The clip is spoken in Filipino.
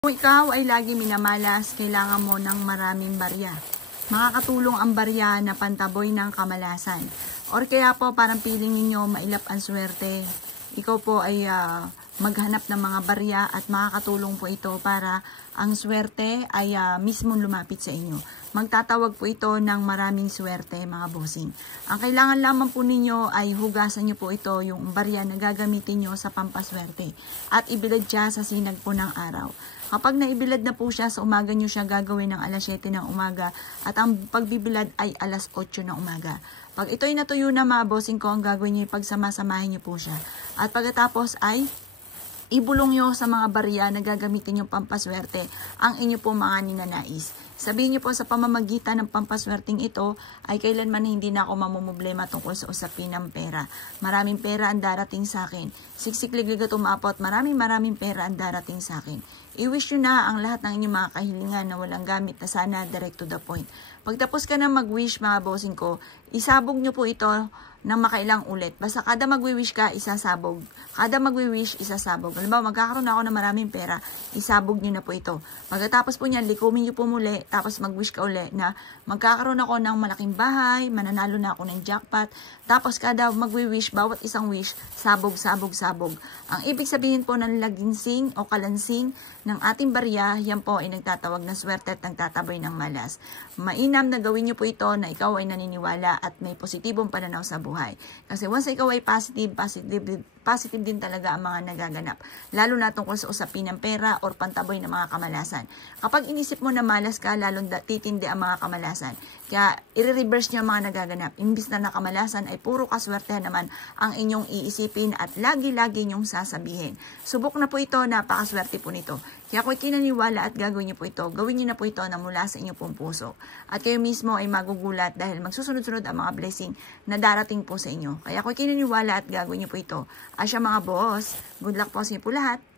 Kung ikaw ay lagi minamalas, kailangan mo ng maraming barya. Makakatulong ang barya na pantaboy ng kamalasan. Or kaya po parang piling ninyo mailap ang swerte. Ikaw po ay maghanap ng mga barya at makakatulong po ito para ang swerte ay mismo lumapit sa inyo. Magtatawag po ito ng maraming swerte, mga bossing. Ang kailangan lamang po ninyo ay hugasan nyo po ito, yung barya na gagamitin nyo sa pampaswerte. At ibilad siya sa sinag po ng araw. Kapag naibilad na po siya, sa umaga nyo siya gagawin ng alas 7 ng umaga. At ang pagbibilad ay alas 8 ng umaga. Pag ito'y natuyo na, mga bossing ko, ang gagawin nyo ay pagsamasamahin nyo po siya. At pagkatapos ay ibulong nyo sa mga barya na gagamitin yung pampaswerte ang inyo po mga ninanais. Sabihin nyo po sa pamamagitan ng pampaswerteng ito ay kailanman hindi na ako mamumblema tungkol sa usapin ng pera. Maraming pera ang darating sa akin. Siksikliglig at umapot, maraming pera ang darating sa akin. I-wish nyo na ang lahat ng inyong mga kahilingan na walang gamit na sana direct to the point. Pagtapos ka na mag-wish, mga bossing ko, isabog nyo po ito ng makailang ulit. Basta kada magwi-wish ka, isasabog. Kada magwi-wish, isasabog. Halimbawa, magkakaroon ako ng maraming pera, isabog nyo na po ito. Pagkatapos po niyan, likumin nyo po muli, tapos mag-wish ka uli na magkakaroon ako ng malaking bahay, mananalo na ako ng jackpot. Tapos kada magwi-wish, bawat isang wish, sabog. Ang ibig sabihin po ng laginsing o kalansing ng ating barya, yan po ay nagtatawag ng swerte at nagtataboy ng malas. Mainam na gawin nyo po ito na ikaw ay naniniwala at may positibong pananaw sa buhay. Kasi once ikaw ay positive din talaga ang mga nagaganap. Lalo na tungkol sa usapin ng pera or pantaboy ng mga kamalasan. Kapag inisip mo na malas ka, lalong titindi ang mga kamalasan. Kaya i-reverse nyo ang mga nagaganap. Imbis na nakamalasan ay puro kaswertehan naman ang inyong iisipin at lagi-lagi nyong sasabihin. Subok na po ito, napakaswerte po nito. Kaya kung kinaniwala at gagawin nyo po ito, gawin nyo na po ito na mula sa inyong pong puso. At kayo mismo ay magugulat dahil magsusunod-sunod ang mga blessing na darating po sa inyo. Kaya kung kinaniwala at gagawin nyo po ito, asya mga boss, good luck po sa inyo po lahat.